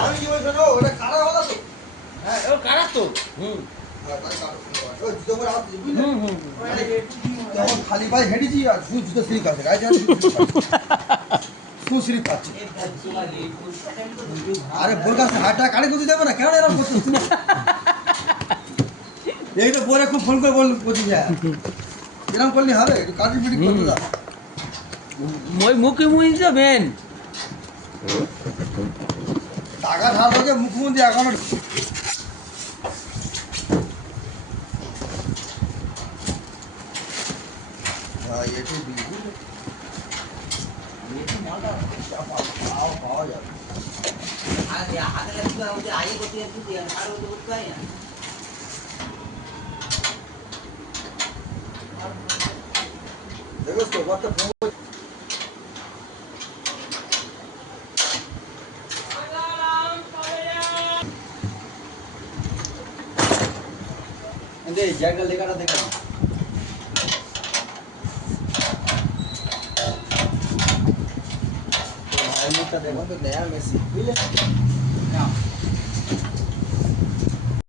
আমি কি বলছো না ওটা কারা হলো তো হ্যাঁ ও কারা তো যখন খালি পায়ে হেঁটেছি আর জুতো স্লিপ আছে গায়ে স্লিপ পাচ্ছি আরে বোর কাছে হাটটা কাড়ি কুদি দেবে না কেন এরকম করছিস এই তো বোরে খুব ফোন করে বল বুঝি যা এরকম করলে হবে একটু কাটি পিটি করতে দাও মই মুখে মুই তো মেন টাকা ধার থেকে মুখ্যমন্ত্রী অ্যাকাউন্ট পাওয়া যাবে দেখো তো কত জায়গা লেখাটা দেখা हेलमेट का देखो तो नया मेसी बुझले ना